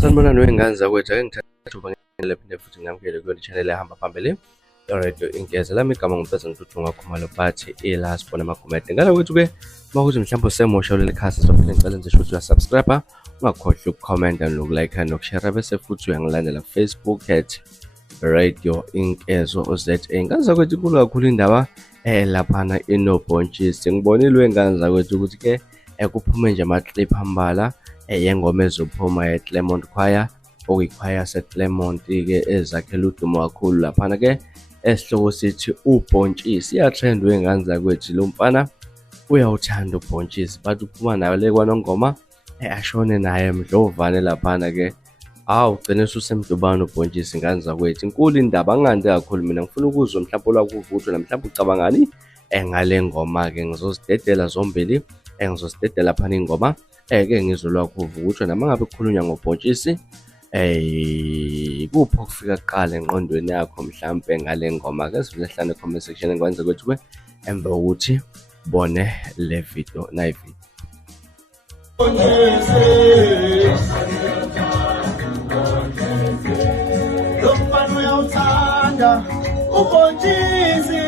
Sanibonani wengane zakwethu, ake ngithathe ukuba ngele phinde futhi ngamukele kuyona i-channel ehamba phambili radio inkeza. Lami igama ngempeza ngithuthunga khumalo bathi ila sibona amakhomede ngala kwethu-ke uma kuthi mhlawumbe usemusha kuleli khasi sophinde ngicela nje ukuthi uyasubscribe, ungakhohlwa ukukhomenta nokulike nokushare bese futhi uyangilandela Facebook @radio inkezo za. Ingane zakwethu inkulu kakhulu indaba laphana uBhontshisi. Ngibonile wengane zakwethu ukuthi-ke kuphume nje ama-clip ambala yengoma ezophuma eClermont Choir, okuyikhwaya seClermont-ke ezakhela udumo kakhulu laphana-ke esihloko sithi uBhontshisi. Iyatrend wengane zakwethu, Lomfana uyawuthanda uBhontshisi, but uphuma nayo le kwanongoma ashone naye mdlovane laphana-ke. Ugcine ususemdubane uBhontshisi ngane zakwethu. Inkulu indaba, angande kakhulu mina ngifuna ukuzwa mhlawumbe olakuvuthwa na mhlawumbe ucabangani ngale ngoma-ke. Ngizozidedela zombili, ngizozidedela phana ingoma ke ngizwe lwakho uvuthwa nama ngabe kukhulunywa ngoBhontshisi. Kuphi okufika kuqala engqondweni yakho mhlawumbe ngale ngoma? Ke sivele sihlane comment section ngikwenza ukuthi emva kokuthi bone le video na video. Lomfana uyawuthanda uBhontshisi,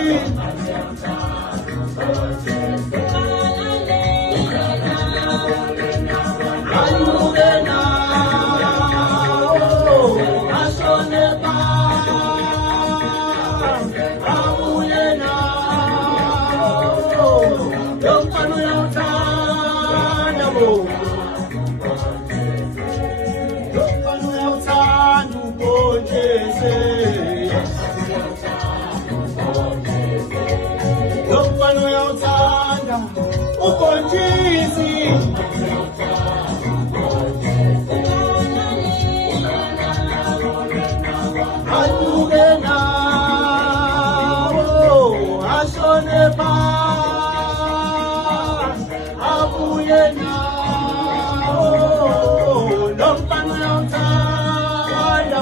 Lomfana uyawuthanda uBhontshisi, aduke nawo ashone phansi abuye nawo. Lomfana uyawuthanda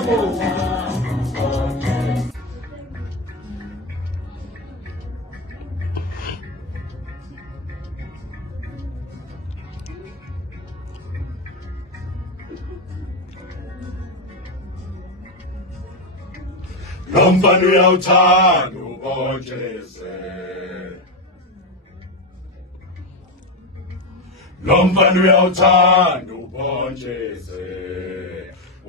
Lomfana uyawuthanda uBhontshisi, Lomfana uyawuthanda uBhontshisi.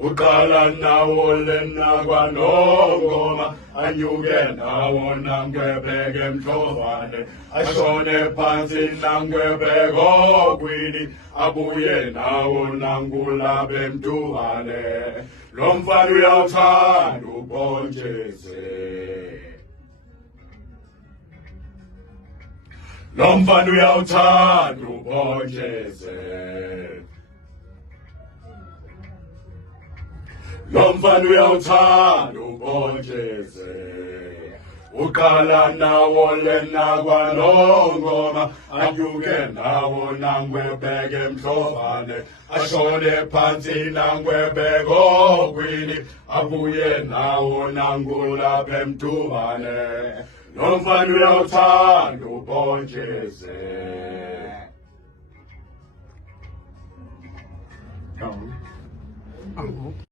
Uqala nawo lena kwanongoma, anyuke nawo nangwebeke emdlovane, ashone phansi nangwebeke okwini, abuye nawo nangulabe emduvane. Lomfana uyawuthanda uBhontshisi, Lomfana uyawuthanda uBhontshisi, Lomfana uyawuthanda uBhontshisi. Uqala nawo lena kwanongoma, anyuke nawo nangwebeke emdlovane, ashone phansi nangwebeke okwini, abuye nawo nangulapha emduvane. Lomfana uyawuthanda uBhontshisi.